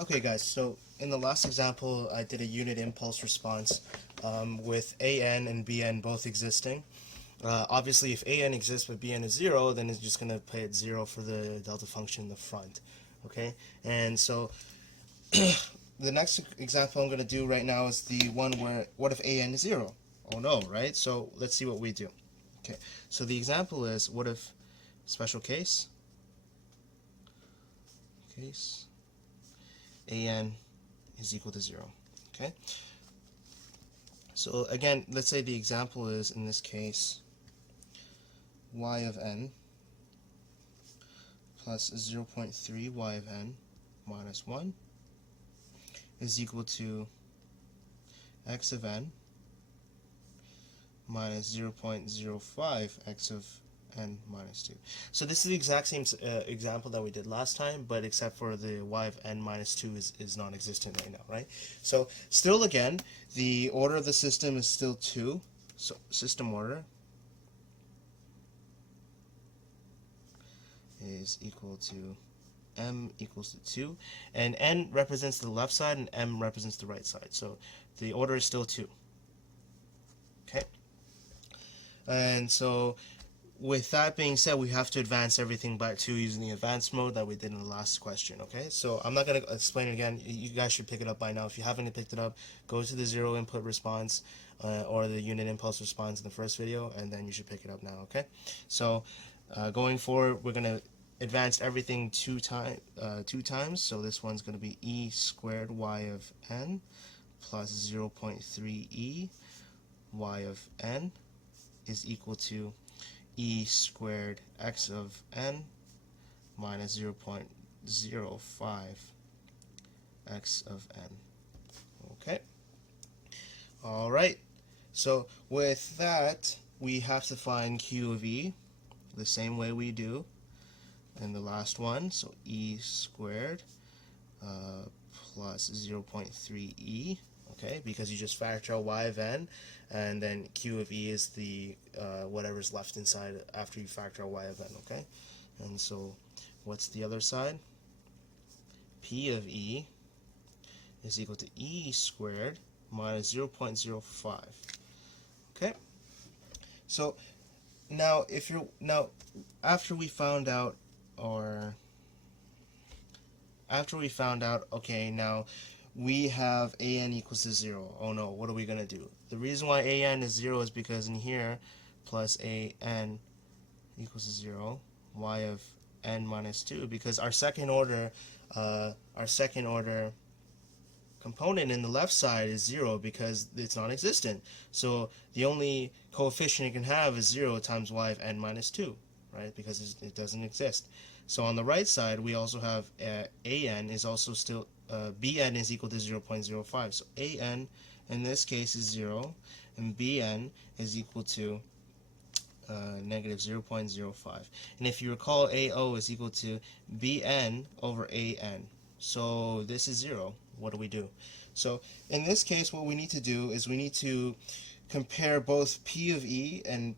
Okay guys, so in the last example I did a unit impulse response with AN and BN both existing. Obviously if AN exists but BN is 0, then it's just going to play at 0 for the delta function in the front. Okay, and so the next example I'm going to do right now is the one where what if AN is 0? Oh no, right? So let's see what we do. Okay, so the example is what if special case AN is equal to 0. Okay, so again, let's say the example is, in this case, y of n plus 0.3 y of n minus 1 is equal to x of n minus 0.05 x of n minus 2. So this is the exact same example that we did last time, but except for the y of n minus 2 is non-existent right now, right? So still again, the order of the system is still 2. So system order is equal to m equals to 2, and n represents the left side and m represents the right side, so the order is still 2. Okay, and so with that being said, we have to advance everything by 2 using the advanced mode that we did in the last question. Okay, so I'm not going to explain it again. You guys should pick it up by now. If you haven't picked it up, go to the zero input response or the unit impulse response in the first video, and then you should pick it up now. Okay, so going forward, we're going to advance everything two times. So this one's going to be e squared y of n plus 0.3 e y of n is equal to e squared x of n minus 0.05 x of n. Okay, all right, so with that we have to find q of e the same way we do in the last one. So e squared plus 0.3e, okay, because you just factor out y of n, and then q of e is the whatever's left inside after you factor out y of n, okay? And so what's the other side? P of e is equal to e squared minus 0.05. Okay, so now after we found out, okay, now we have an equals to 0. Oh no, what are we going to do? The reason why an is 0 is because in here, plus an equals to 0, y of n minus 2, because our second order component in the left side is 0 because it's non-existent. So the only coefficient it can have is 0 times y of n minus 2, right? Because it doesn't exist. So on the right side, we also have an is also still, bn is equal to 0.05. So an in this case is 0, and bn is equal to negative 0.05. And if you recall, AO is equal to bn over an. So this is 0. What do we do? So in this case, what we need to do is we need to compare both P of E and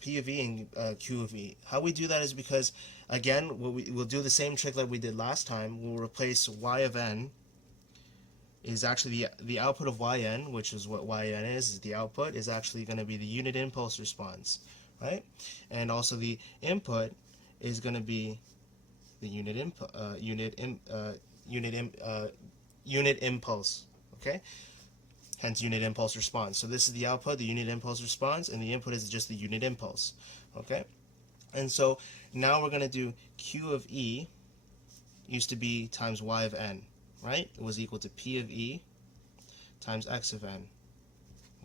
P of E and Q of E. How we do that is because, again, we'll do the same trick that we did last time. We'll replace y of n is actually the output of yn, which is what yn is the output, is actually going to be the unit impulse response, right? And also the input is going to be the unit impulse, okay? Hence unit impulse response. So this is the output, the unit impulse response, and the input is just the unit impulse, okay? And so now we're going to do Q of E used to be times y of n, right? It was equal to P of E times x of n,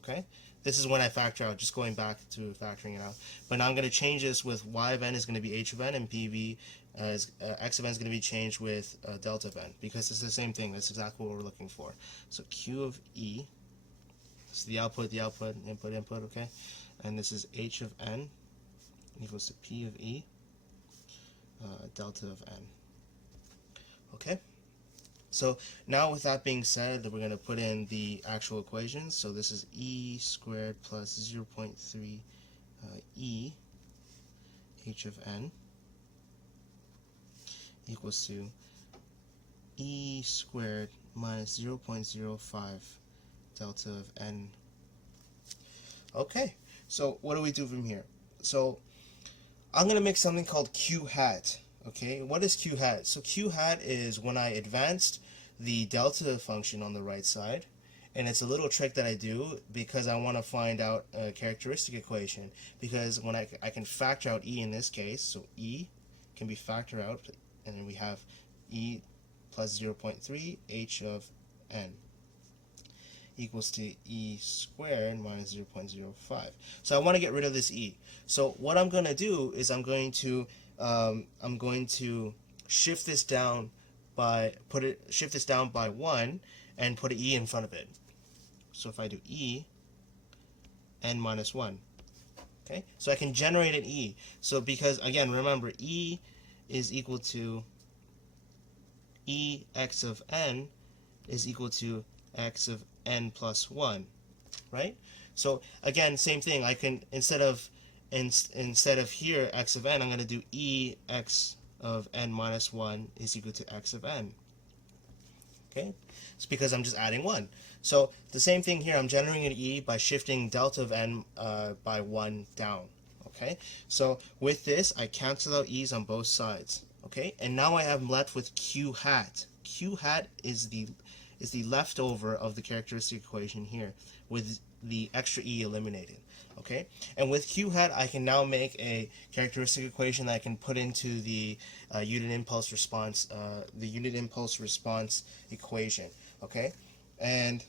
okay? This is when I factor out, just going back to factoring it out. But now I'm going to change this with y of n is going to be h of n, and p of e x of n is going to be changed with delta of n, because it's the same thing. That's exactly what we're looking for. So Q of E, this is the output, input, okay? And this is h of n equals to P of E delta of n, okay? So now with that being said, we're going to put in the actual equations. So this is e squared plus 0.3 e h of n equals to e squared minus 0.05 delta of n. Okay, so what do we do from here? So I'm going to make something called q hat. Okay, what is q hat? So q hat is when I advanced the delta function on the right side, and it's a little trick that I do because I want to find out a characteristic equation, because when I can factor out e in this case, so e can be factored out, and then we have e plus 0.3 h of n equals to e squared minus 0.05. So I want to get rid of this e. So what I'm going to do is I'm going to shift this down by shift this down by 1 and put an e in front of it. So if I do e n minus 1, okay, so I can generate an e. So because again, remember, e is equal to e x of n is equal to x of n plus 1, right? So again, same thing. I can, instead of here x of n, I'm going to do e x of n minus 1 is equal to x of n. Okay, it's because I'm just adding 1. So the same thing here, I'm generating an e by shifting delta of n by 1 down. Okay, so with this, I cancel out e's on both sides. Okay, and now I have left with q hat. Q hat is the leftover of the characteristic equation here, with the extra e eliminated. Okay, and with q hat, I can now make a characteristic equation that I can put into the unit impulse response equation. Okay, and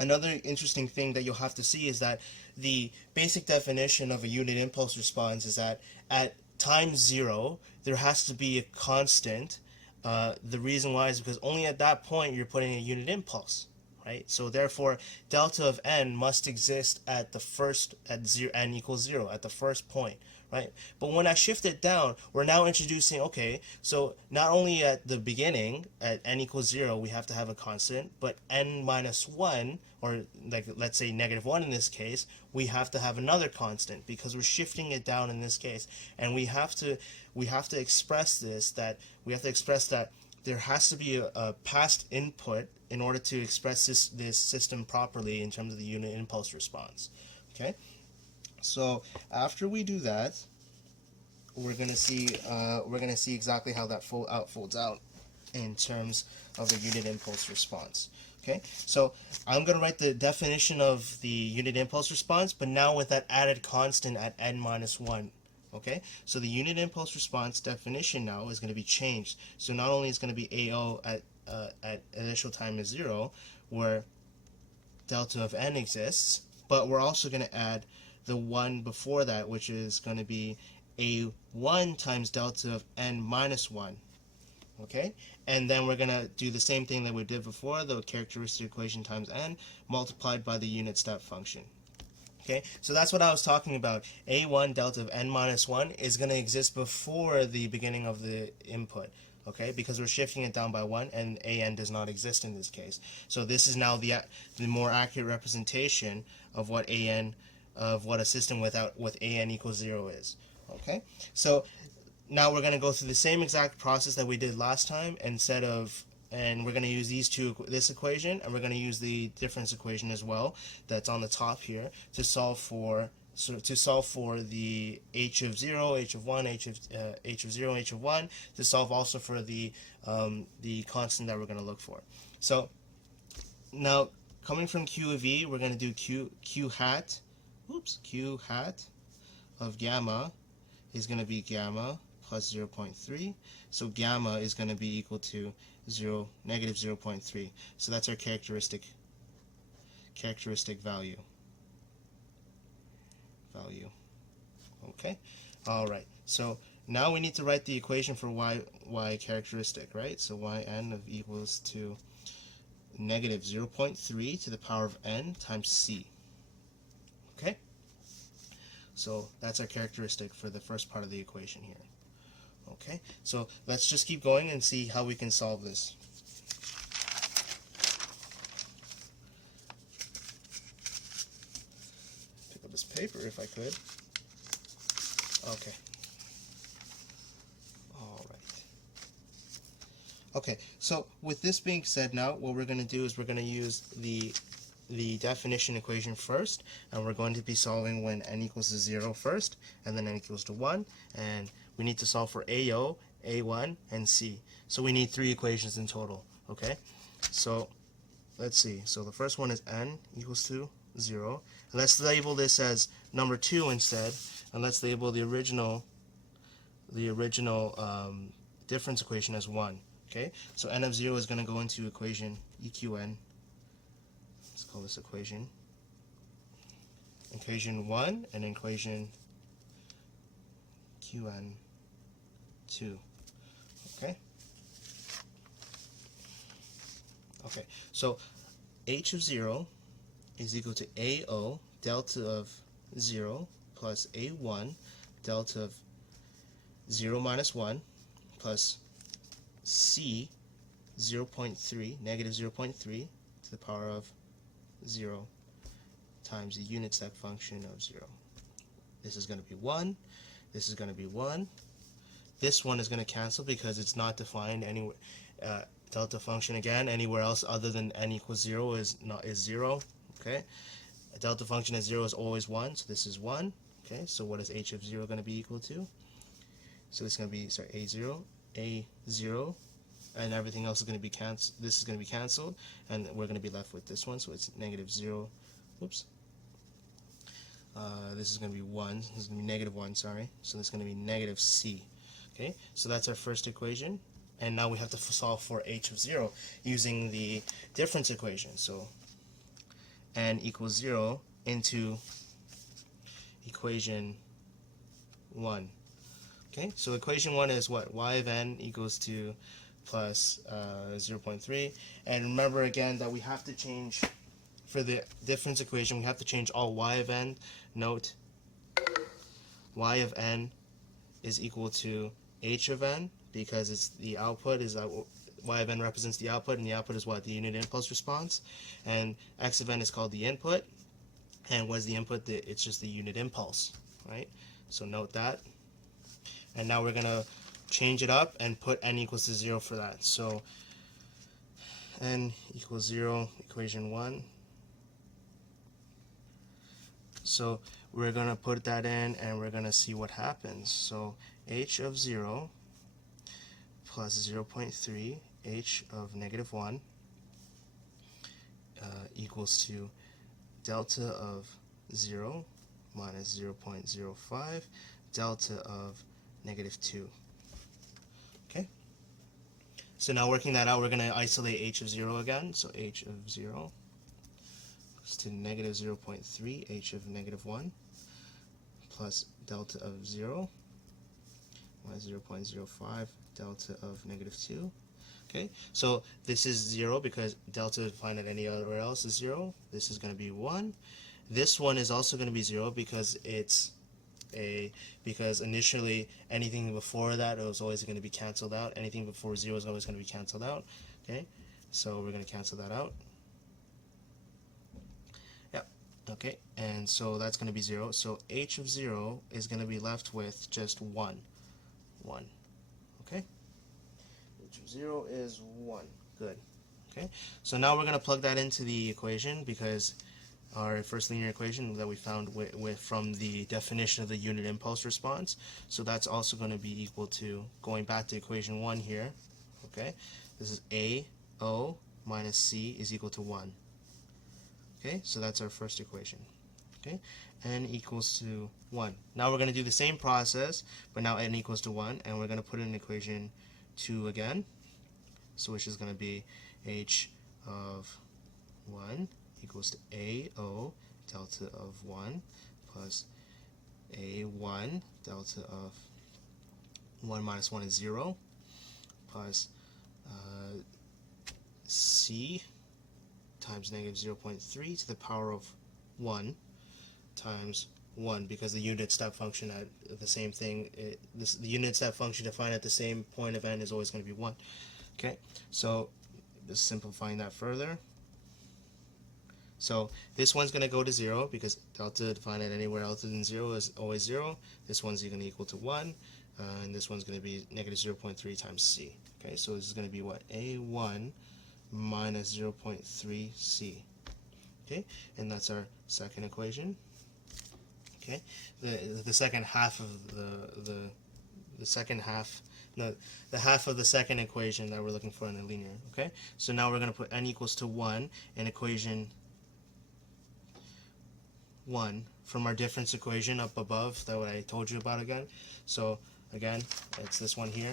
another interesting thing that you'll have to see is that the basic definition of a unit impulse response is that at time 0 there has to be a constant. The reason why is because only at that point you're putting a unit impulse, right? So therefore, delta of n must exist at the first, at n equals 0, at the first point, right? But when I shift it down, we're now introducing, okay, so not only at the beginning, at n equals 0, we have to have a constant, but n minus 1, or like let's say negative 1 in this case, we have to have another constant because we're shifting it down in this case. And we have to express this, that we have to express that there has to be a past input in order to express this system properly in terms of the unit impulse response. Okay, so after we do that, we're gonna see exactly how that folds out in terms of the unit impulse response. Okay, so I'm going to write the definition of the unit impulse response, but now with that added constant at n minus 1. Okay, so the unit impulse response definition now is going to be changed. So not only is going to be AO at initial time is 0, where delta of n exists, but we're also going to add the 1 before that, which is going to be A1 times delta of n minus 1. Okay, and then we're going to do the same thing that we did before, the characteristic equation times n multiplied by the unit step function. Okay, so that's what I was talking about. A1 delta of n minus 1 is going to exist before the beginning of the input. Okay, because we're shifting it down by 1, and an does not exist in this case. So this is now the more accurate representation of what a system with an equals 0 is. Okay, so now we're going to go through the same exact process that we did last time, and we're going to use this equation, and we're going to use the difference equation as well that's on the top here to solve for the h of 0, h of 1, h of 0, h of 1, to solve also for the constant that we're going to look for. So now coming from q of e, we're going to do q hat of gamma is going to be gamma plus 0.3. So gamma is going to be equal to negative 0.3. So that's our characteristic value. Okay. All right. So now we need to write the equation for y characteristic, right? So yn of equals to negative 0.3 to the power of n times c. Okay. So that's our characteristic for the first part of the equation here. Okay, so let's just keep going and see how we can solve this. Pick up this paper if I could. Okay. All right. Okay, so with this being said, now what we're going to do is we're going to use the definition equation first, and we're going to be solving when n equals to 0 first, and then n equals to 1, and we need to solve for AO, A1, and C. So we need 3 equations in total, okay? So let's see. So the first one is n equals to 0. And let's label this as number 2 instead, and let's label the original difference equation as 1. Okay, so n of 0 is going to go into equation EQN. Let's call this equation 1 and equation QN2. Okay. Okay, so h of 0 is equal to AO delta of 0 plus A1 delta of 0 minus 1 plus C 0.3, negative 0.3 to the power of 0 times the unit step function of 0. This is going to be 1. This is going to be 1. This one is going to cancel because it's not defined anywhere. Delta function again anywhere else other than n equals 0 is 0. Okay, a delta function at 0 is always 1, so this is 1. Okay, so what is h of 0 going to be equal to? So it's going to be A0, and everything else is going to be cancelled. This is going to be cancelled, and we're going to be left with this one. So it's negative 0. Oops. This is going to be 1. This is going to be negative 1. Sorry. So this is going to be negative C. Okay. So that's our first equation, and now we have to solve for h of 0 using the difference equation. So n equals 0 into equation 1. Okay, so equation 1 is what? Y of n equals to plus 0.3. And remember again that we have to change, for the difference equation, we have to change all y of n. Note, y of n is equal to h of n, because it's the output is y of n represents the output, and the output is what? The unit impulse response. And x of n is called the input. And what is the input? It's just the unit impulse, right? So note that. And now we're going to change it up and put n equals to 0 for that. So n equals 0, equation 1. So we're going to put that in, and we're going to see what happens. So h of 0 plus 0.3, h of negative 1 equals to delta of 0 minus 0.05, delta of negative 2. Okay, so now working that out, we're going to isolate h of 0 again. So h of 0 is to negative 0.3, h of negative 1 plus delta of 0 minus 0.05, delta of negative 2. Okay, so this is 0 because delta defined at anywhere else is 0. This is going to be 1. This one is also going to be 0 because it's because initially anything before that was always going to be canceled out. Anything before 0 is always going to be canceled out. Okay, so we're going to cancel that out. Yep. Okay, and so that's going to be 0. So h of 0 is going to be left with just 1. Okay, h of 0 is 1. Good. Okay, so now we're going to plug that into the equation, because our first linear equation that we found from the definition of the unit impulse response. So that's also going to be equal to, going back to equation 1 here, okay, this is AO minus C is equal to 1. Okay, so that's our first equation. Okay, n equals to 1. Now we're going to do the same process, but now n equals to 1, and we're going to put in equation 2 again, so which is going to be h of 1 equals to AO delta of 1 plus A1 delta of 1 minus 1 is 0 plus C times negative 0.3 to the power of 1 times 1, because the unit step function at the same thing, the unit step function defined at the same point of n is always going to be 1. Okay, so just simplifying that further. So this one's going to go to 0 because delta defined at anywhere else than 0 is always 0. This one's going to equal to 1. and this one's going to be negative 0.3 times c. Okay, so this is going to be what? A1 minus 0.3 c. Okay, and that's our second equation. Okay, the second half of the second half, no, the half of the second equation that we're looking for in a linear. Okay, so now we're going to put n equals to 1 in equation 1 from our difference equation up above that what I told you about again. So again, it's this one here,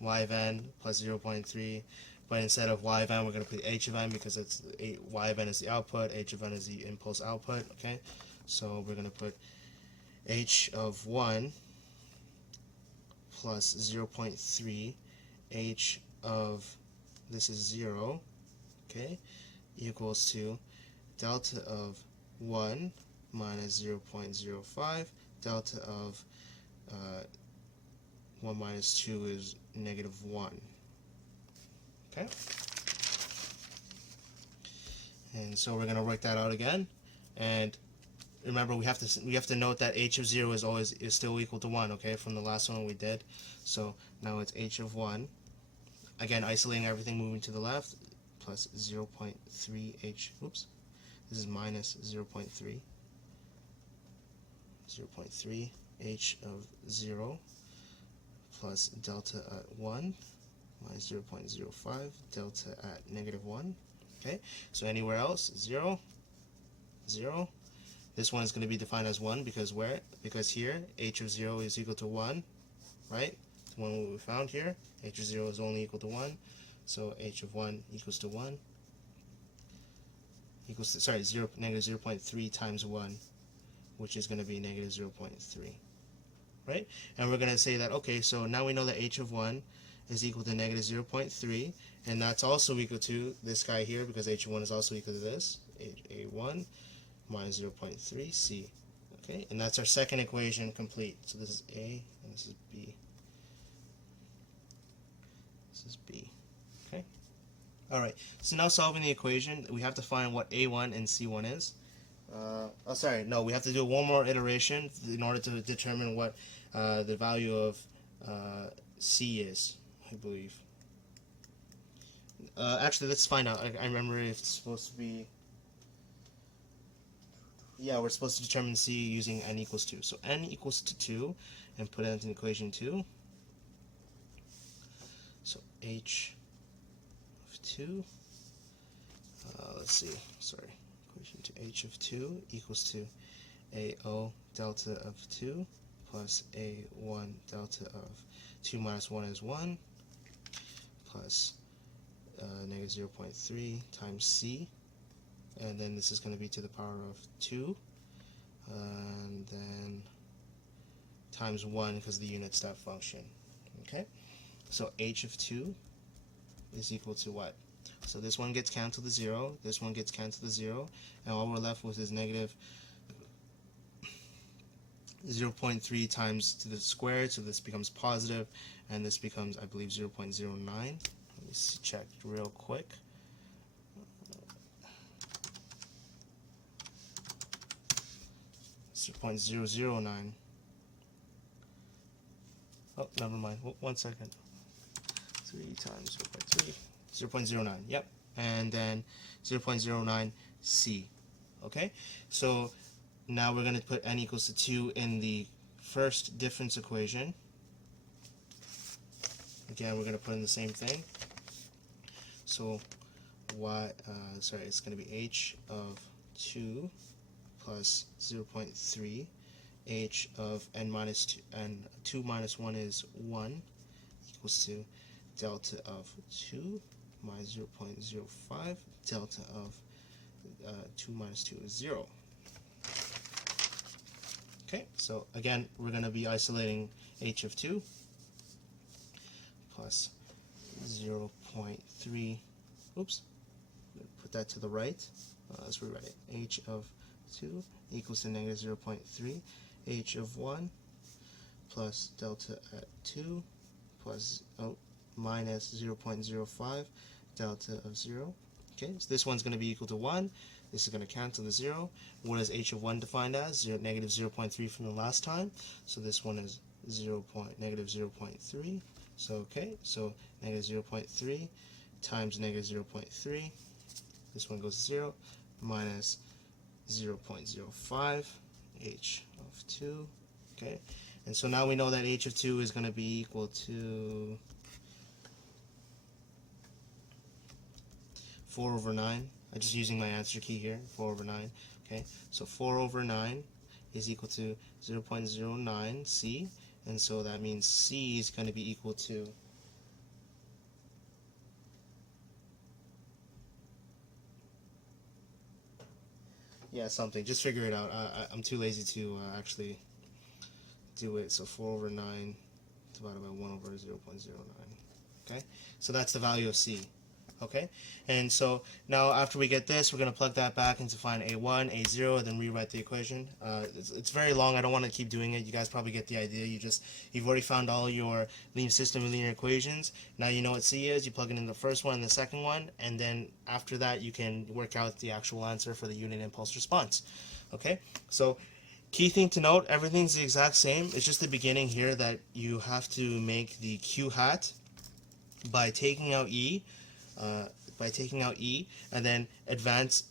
y of n plus 0.3, but instead of y of n we're going to put h of n because it's y of n is the output, h of n is the impulse output. Okay, so we're going to put h of 1 plus 0.3, h of this is 0, okay, equals to delta of 1 minus 0.05, delta of 1 minus 2 is negative 1. Okay? And so we're going to work that out again. And remember, we have to note that h of 0 is still equal to 1, okay, from the last one we did. So now it's h of 1. Again, isolating everything, moving to the left, plus 0.3 h, oops, this is minus 0.3 h of 0 plus delta at 1 minus 0.05 delta at negative 1. Okay, so anywhere else, 0, 0. This one is going to be defined as 1 because where? Because here, h of 0 is equal to 1, right? The one we found here, h of 0 is only equal to 1, so h of 1 equals to 1. Equals to, sorry, negative 0.3 times 1, which is going to be negative 0.3, right? And we're going to say that, okay, so now we know that h of 1 is equal to negative 0.3, and that's also equal to this guy here, because h of 1 is also equal to this, a1 minus 0.3 c. Okay, and that's our second equation complete. So this is A, and this is B. This is B. Okay. Alright, so now solving the equation, we have to find what A1 and C1 is. Oh, sorry, no, we have to do one more iteration in order to determine what the value of C is, I believe. Actually, let's find out. I remember if it's supposed to be... Yeah, we're supposed to determine C using n equals 2. So n equals to 2, and put it into equation 2. So h of 2, let's see, sorry, equation 2, h of 2 equals to AO delta of 2 plus A1 delta of 2 minus 1 is 1 plus negative 0.3 times C, and then this is going to be to the power of 2, and then times 1 because of the unit step function. Okay, so h of 2 is equal to what? So this one gets canceled to 0, this one gets canceled to 0, and all we're left with is negative 0.3 times to the squared, so this becomes positive, and this becomes, I believe, 0.09. Let me check real quick. It's 0.009. Oh, never mind. 1 second. 3 times 0.3. 0.09. Yep. And then 0.09 C. Okay? So now we're going to put n equals to 2 in the first difference equation. Again, we're going to put in the same thing. So it's going to be h of 2 plus 0.3, h of n minus 2, and 2 minus 1 is 1, equals to delta of 2 minus 0.05, delta of 2 minus 2 is 0. Okay, so again, we're going to be isolating h of 2 plus 0.3, oops, put that to the right, let's rewrite it, h of 2 equals to negative 0.3, h of 1 plus delta at 2 plus minus 0.05 delta of 0. Okay, so this one's going to be equal to 1. This is going to cancel the 0. What is h of 1 defined as? Negative 0.3 from the last time. So this one is negative 0.3. So okay, so negative 0.3 times negative 0.3, this one goes 0, minus 0.05 h of 2. Okay, and so now we know that h of 2 is going to be equal to 4 over 9. I'm just using my answer key here, 4 over 9. Okay, so 4 over 9 is equal to 0.09 c, and so that means c is going to be equal to something. Just figure it out. I'm too lazy to actually do it. So 4 over 9 divided by 1 over 0.09. Okay, so that's the value of c. Okay, and so now after we get this, we're going to plug that back into find a1, a0, and then rewrite the equation. It's very long. I don't want to keep doing it. You guys probably get the idea. You've already found all your linear system and linear equations. Now you know what c is. You plug it in the first one and the second one, and then after that you can work out the actual answer for the unit impulse response. Okay, so key thing to note, everything's the exact same. It's just the beginning here that you have to make the q hat by taking out e, and then advance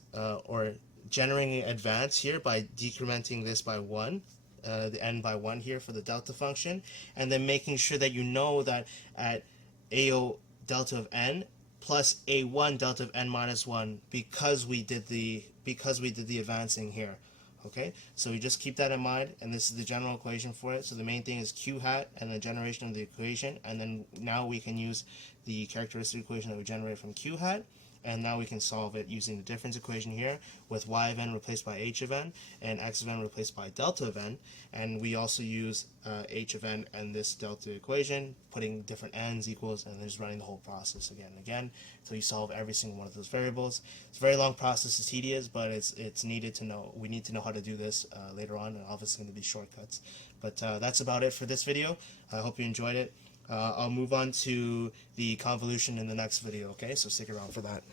or generating advance here by decrementing this by 1, the n by 1 here for the delta function, and then making sure that you know that at AO delta of n plus a1 delta of n minus 1 because we did the advancing here. Okay, so you just keep that in mind, and this is the general equation for it. So the main thing is q hat and the generation of the equation, and then now we can use the characteristic equation that we generate from q hat, and now we can solve it using the difference equation here with y of n replaced by h of n and x of n replaced by delta of n, and we also use h of n and this delta equation, putting different n's equals, and then just running the whole process again and again until you solve every single one of those variables. It's a very long process, it's tedious, but it's needed to know. We need to know how to do this later on, and obviously going to be shortcuts. But that's about it for this video. I hope you enjoyed it. I'll move on to the convolution in the next video, okay? So stick around for that.